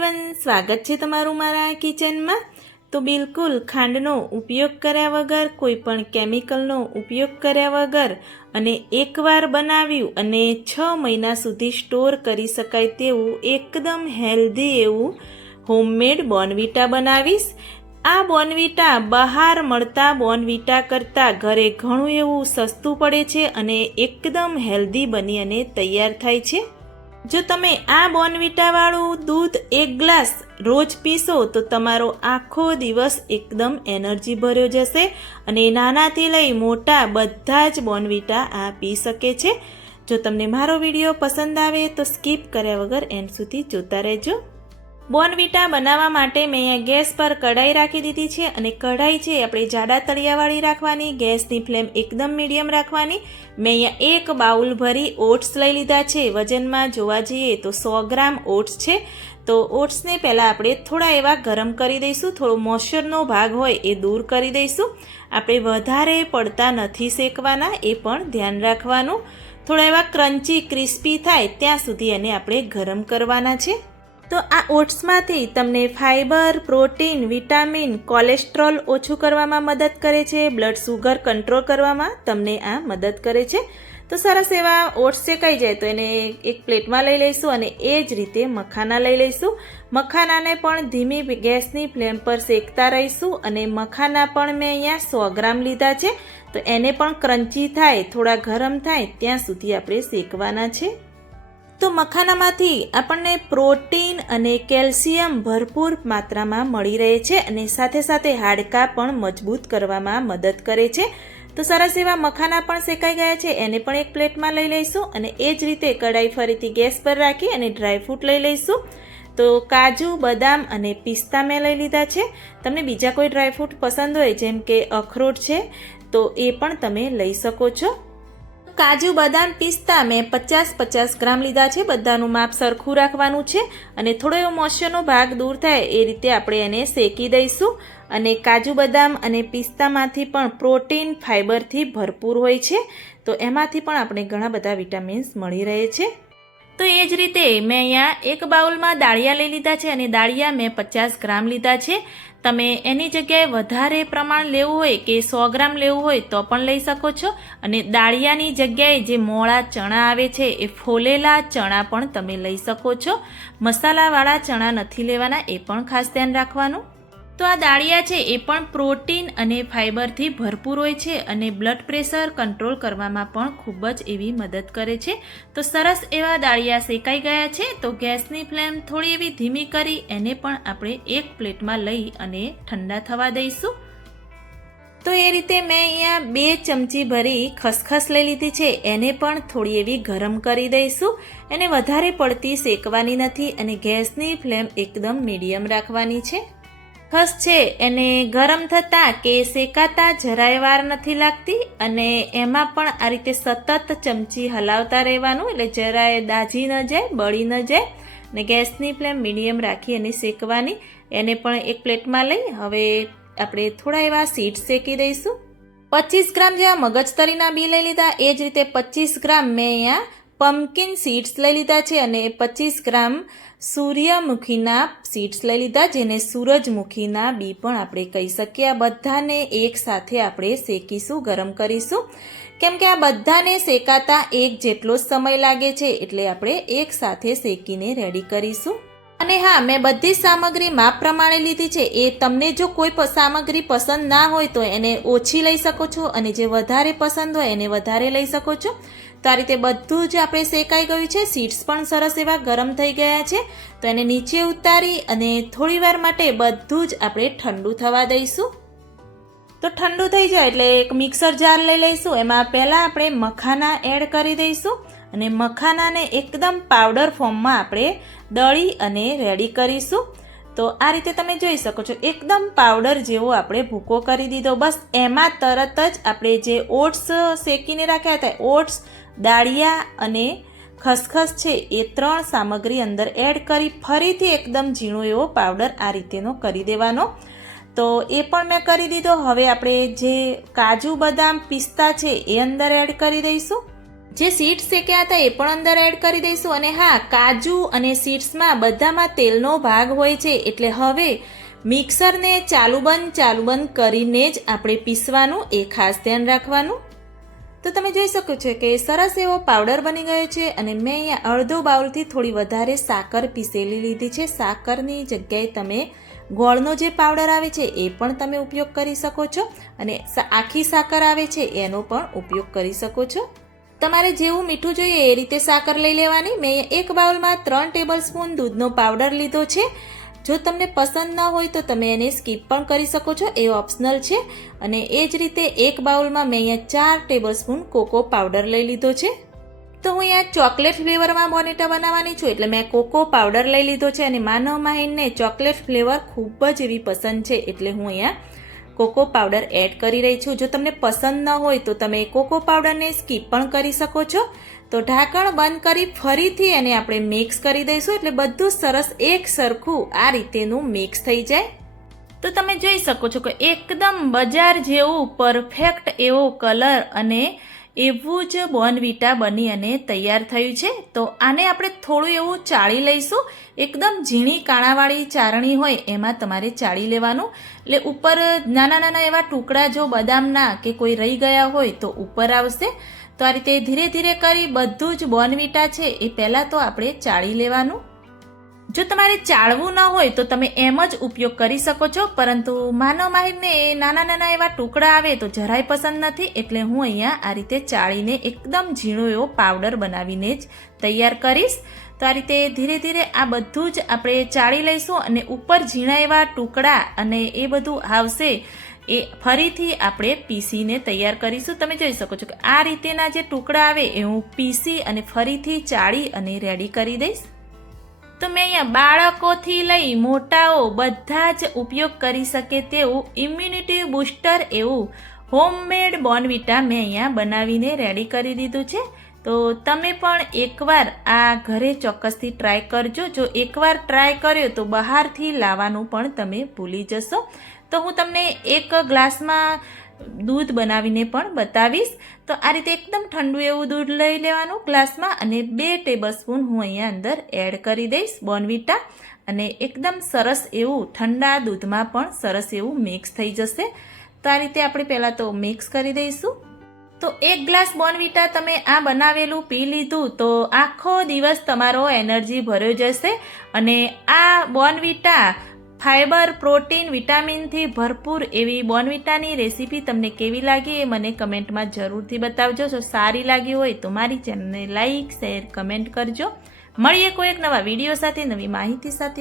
Everyone, સ્વાગત છે તમારું મારા કિચનમાં। તો બિલકુલ ખાંડનો ઉપયોગ કર્યા વગર, કોઈ પણ કેમિકલનો ઉપયોગ કર્યા વગર અને એકવાર બનાવ્યું અને 6 મહિના સુધી સ્ટોર કરી શકાય તેવું એકદમ હેલ્ધી એવું હોમમેડ બોર્નવિટા બનાવીશ। આ બોર્નવિટા બહાર મળતા બોર્નવિટા કરતાં ઘરે ઘણું એવું સસ્તું પડે છે અને એકદમ હેલ્ધી બની અને તૈયાર થાય છે। જો તમે આ બોર્નવિટાવાળું દૂધ 1 ગ્લાસ રોજ પીશો તો તમારો આખો દિવસ એકદમ એનર્જી ભર્યો જશે અને નાનાથી લઈ મોટા બધા જ બોર્નવિટા આ પી શકે છે। જો તમને મારો વિડીયો પસંદ આવે તો સ્કીપ કર્યા વગર એન્ડ સુધી જોતા રહેજો। બોર્નવિટા બનાવવા માટે મેં અહીંયા ગેસ પર કઢાઈ રાખી દીધી છે અને કઢાઈ છે આપણે જાડા તળિયાવાળી રાખવાની, ગેસની ફ્લેમ એકદમ મીડિયમ રાખવાની। મેં અહીંયા 1 બાઉલ ભરી ઓટ્સ લઈ લીધા છે। વજનમાં જોવા જઈએ તો 100 ગ્રામ ઓટ્સ છે। તો ઓટ્સને પહેલાં આપણે થોડા એવા ગરમ કરી દઈશું, થોડો મોઇશ્ચરનો ભાગ હોય એ દૂર કરી દઈશું। આપણે વધારે પડતા નથી શેકવાના, એ પણ ધ્યાન રાખવાનું। થોડા એવા ક્રન્ચી ક્રિસ્પી થાય ત્યાં સુધી એને આપણે ગરમ કરવાના છે। તો આ ઓટ્સમાંથી તમને ફાઇબર, પ્રોટીન, વિટામિન, કોલેસ્ટ્રોલ ઓછું કરવામાં મદદ કરે છે, બ્લડ સુગર કંટ્રોલ કરવામાં તમને આ મદદ કરે છે। તો સરસ એવા ઓટ્સ શેકાઈ જાય તો એને એક પ્લેટમાં લઈ લઈશું અને એ જ રીતે મખાના લઈ લઈશું। મખાનાને પણ ધીમી ગેસની ફ્લેમ પર શેકતા રહીશું અને મખાના પણ મેં અહીંયા 100 ગ્રામ લીધા છે। તો એને પણ ક્રન્ચી થાય, થોડા ગરમ થાય ત્યાં સુધી આપણે શેકવાના છે। તો મખાનામાંથી આપણને પ્રોટીન અને કેલ્શિયમ ભરપૂર માત્રામાં મળી રહે છે અને સાથે સાથે હાડકાં પણ મજબૂત કરવામાં મદદ કરે છે। તો સરસ એવા મખાના પણ શેકાઈ ગયા છે, એને પણ એક પ્લેટમાં લઈ લઈશું અને એ જ રીતે કઢાઈ ફરીથી ગેસ પર રાખી અને ડ્રાયફ્રૂટ લઈ લઈશું। તો કાજુ, બદામ અને પિસ્તા મેં લઈ લીધા છે। તમને બીજા કોઈ ડ્રાયફ્રૂટ પસંદ હોય જેમ કે અખરોટ છે તો એ પણ તમે લઈ શકો છો। કાજુ, બદામ, પિસ્તા મેં 50-50 ગ્રામ લીધા છે। બધાનું માપ સરખું રાખવાનું છે અને થોડો એવો મોઇશ્ચરનો ભાગ દૂર થાય એ રીતે આપણે એને શેકી દઈશું। અને કાજુ, બદામ અને પિસ્તામાંથી પણ પ્રોટીન, ફાઇબરથી ભરપૂર હોય છે, તો એમાંથી પણ આપણે ઘણા બધા વિટામિન્સ મળી રહે છે। તો એ જ રીતે મેં અહીંયા 1 બાઉલમાં દાળિયા લઈ લીધા છે અને દાળિયા મેં 50 ગ્રામ લીધા છે। તમે એની જગ્યાએ વધારે પ્રમાણ લેવું હોય કે 100 ગ્રામ લેવું હોય તો પણ લઈ શકો છો અને દાળિયાની જગ્યાએ જે મોળા ચણા આવે છે એ ફોલેલા ચણા પણ તમે લઈ શકો છો। મસાલાવાળા ચણા નથી લેવાના, એ પણ ખાસ ધ્યાન રાખવાનું। તો આ દાળિયા છે એ પણ પ્રોટીન અને ફાઇબરથી ભરપૂર હોય છે અને બ્લડ પ્રેશર કંટ્રોલ કરવામાં પણ ખૂબ જ એવી મદદ કરે છે। તો સરસ એવા દાળિયા શેકાઈ ગયા છે। તો ગેસની ફ્લેમ થોડી એવી ધીમી કરી એને પણ આપણે એક પ્લેટમાં લઈ અને ઠંડા થવા દઈશું। તો એ રીતે મેં અહીંયા 2 ચમચી ભરી ખસખસ લઈ લીધી છે, એને પણ થોડી એવી ગરમ કરી દઈશું। એને વધારે પડતી શેકવાની નથી અને ગેસની ફ્લેમ એકદમ મીડિયમ રાખવાની છે। ખસ છે એને ગરમ થતાં કે શેકાતા જરાય વાર નથી લાગતી અને એમાં પણ આ રીતે સતત ચમચી હલાવતા રહેવાનું, એટલે જરાય દાજી ન જાય, બળી ન જાય ને ગેસની ફ્લેમ મીડિયમ રાખી અને શેકવાની। એને પણ એક પ્લેટમાં લઈ હવે આપણે થોડા એવા સીડ્સ શેકી દઈશું। 25 ગ્રામ જેવા મગજતરીના બી લઈ લીધા, એ જ રીતે 25 ગ્રામ મેં અહીંયા પમ્પકિન સીડ્સ લઈ લીધા છે અને 25 ગ્રામ સૂર્યમુખીના સીડ્સ લઈ લીધા, જેને સૂરજમુખીના બી પણ આપણે કહી શકીએ। આ બધાને એક સાથે આપણે શેકીશું, ગરમ કરીશું, કેમ કે આ બધાને શેકાતા એક જેટલો જ સમય લાગે છે, એટલે આપણે એક સાથે શેકીને રેડી કરીશું। અને હા, મેં બધી સામગ્રી માપ પ્રમાણે લીધી છે। એ તમને જો કોઈ સામગ્રી પસંદ ના હોય તો એને ઓછી લઈ શકો છો અને જે વધારે પસંદ હોય એને વધારે લઈ શકો છો। તો આ રીતે બધું જ આપણે શેકાઈ ગયું છે, સીડ્સ પણ સરસ એવા ગરમ થઈ ગયા છે। તો એને નીચે ઉતારી અને થોડી વાર માટે બધું જ આપણે ઠંડુ થવા દઈશું। તો ઠંડુ થઈ જાય એટલે એક મિક્સર જાર લઈ લઈશું, એમાં પહેલાં આપણે મખાના એડ કરી દઈશું અને મખાનાને એકદમ પાવડર ફોર્મમાં આપણે દળી અને રેડી કરીશું। તો આ રીતે તમે જોઈ શકો છો એકદમ પાવડર જેવો આપણે ભૂકો કરી દીધો। બસ એમાં તરત જ આપણે જે ઓટ્સ શેકીને રાખ્યા હતા, ઓટ્સ, દાળિયા અને ખસખસ છે એ 3 સામગ્રી અંદર એડ કરી ફરીથી એકદમ ઝીણો એવો પાવડર આ રીતેનો કરી દેવાનો। તો એ પણ મેં કરી દીધો। હવે આપણે જે કાજુ, બદામ, પિસ્તા છે એ અંદર એડ કરી દઈશું। જે સીડ્સ શેક્યા હતા એ પણ અંદર એડ કરી દઈશું. અને હા, કાજુ અને સીડ્સમાં બધામાં તેલનો ભાગ હોય છે, એટલે હવે મિક્સરને ચાલુ બંધ કરીને જ આપણે પીસવાનું, એ ખાસ ધ્યાન રાખવાનું. તો તમે જોઈ શકો છો કે સરસ એવો પાવડર બની ગયો છે. અને મેં અહીંયા અડધો બાઉલથી થોડી વધારે સાકર પીસેલી લીધી છે. સાકરની જગ્યાએ તમે ગોળનો જે પાવડર આવે છે એ પણ તમે ઉપયોગ કરી શકો છો, અને આખી સાકર આવે છે એનો પણ ઉપયોગ કરી શકો છો. તમારે જેવું મીઠું જોઈએ એ રીતે સાકર લઈ લેવાની. મેં એક બાઉલમાં 3 ટેબલ સ્પૂન દૂધનો પાવડર લીધો છે. જો તમને પસંદ ન હોય તો તમે એને સ્કીપ પણ કરી શકો છો, એ ઓપ્શનલ છે. અને એ જ રીતે એક બાઉલમાં મેં અહીંયા 4 ટેબલ સ્પૂન કોકો પાવડર લઈ લીધો છે. તો હું અહીંયા ચોકલેટ ફ્લેવરમાં બોર્નવિટા બનાવવાની છું, એટલે મેં કોકો પાવડર લઈ લીધો છે. અને માનવ માહિનને ચોકલેટ ફ્લેવર ખૂબ જ એવી પસંદ છે, એટલે હું અહીંયા કોકો પાવડર એડ કરી રહી છું. જો તમને પસંદ ન હોય તો તમે કોકો પાવડરને સ્કીપ પણ કરી શકો છો. તો ઢાંકણ બંધ કરી ફરીથી એને આપણે મિક્સ કરી દઈશું, એટલે બધું સરસ એક સરખું આ રીતેનું મિક્સ થઈ જાય. તો તમે જોઈ શકો છો કે એકદમ બજાર જેવું પરફેક્ટ એવો કલર અને એવું જ બોર્નવિટા બની અને તૈયાર થયું છે. તો આને આપણે થોડું એવું ચાળી લઈશું. એકદમ ઝીણી કાણાવાળી ચારણી હોય એમાં તમારે ચાળી લેવાનું, એટલે ઉપર નાના એવા ટુકડા જો બદામના કે કોઈ રહી ગયા હોય તો ઉપર આવશે. તો આ રીતે ધીરે ધીરે કરી બધું જ બોર્નવિટા છે એ પહેલાં તો આપણે ચાળી લેવાનું. જો તમારે ચાળવું ન હોય તો તમે એમ જ ઉપયોગ કરી શકો છો, પરંતુ માનવ માહિરને એ નાના એવા ટુકડા આવે તો જરાય પસંદ નથી, એટલે હું અહીંયા આ રીતે ચાળીને એકદમ ઝીણો એવો પાવડર બનાવીને જ તૈયાર કરીશ. તો આ રીતે ધીરે ધીરે આ બધું જ આપણે ચાળી લઈશું, અને ઉપર ઝીણા એવા ટુકડા અને એ બધું આવશે એ ફરીથી આપણે પીસીને તૈયાર કરીશું. તમે જોઈ શકો છો કે આ રીતેના જે ટુકડા આવે એ હું પીસી અને ફરીથી ચાળી અને રેડી કરી દઈશ. તો મેં અહીંયા બાળકોથી લઈ મોટાઓ બધા જ ઉપયોગ કરી શકે તેવું ઇમ્યુનિટી બૂસ્ટર એવું હોમમેડ બોર્નવિટા મેં અહીંયા બનાવીને રેડી કરી દીધું છે. તો તમે પણ એકવાર આ ઘરે ચોક્કસથી ટ્રાય કરજો. જો એકવાર ટ્રાય કર્યો તો બહારથી લાવવાનું પણ તમે ભૂલી જશો. તો હું તમને એક ગ્લાસમાં દૂધ બનાવીને પણ બતાવીશ. તો આ રીતે એકદમ ઠંડુ એવું દૂધ લઈ લેવાનું ગ્લાસમાં, અને 2 ટેબલ સ્પૂન હું અહીંયા અંદર એડ કરી દઈશ બોર્નવિટા, અને એકદમ સરસ એવું ઠંડા દૂધમાં પણ સરસ એવું મિક્સ થઈ જશે. તો આ રીતે આપણે પહેલાં તો મિક્સ કરી દઈશું. તો 1 ગ્લાસ બોર્નવિટા તમે આ બનાવેલું પી લીધું તો આખો દિવસ તમારો એનર્જી ભર્યો જશે. અને આ બોર્નવિટા ફાઇબર, પ્રોટીન, વિટામિનથી ભરપૂર એવી બોર્નવિટાની રેસીપી તમને કેવી લાગી એ મને કમેન્ટમાં જરૂરથી બતાવજો. જો સારી લાગી હોય તો મારી ચેનલને લાઈક, શેર, કમેન્ટ કરજો. મળીએ કોઈ એક નવા વિડીયો સાથે, નવી માહિતી સાથે.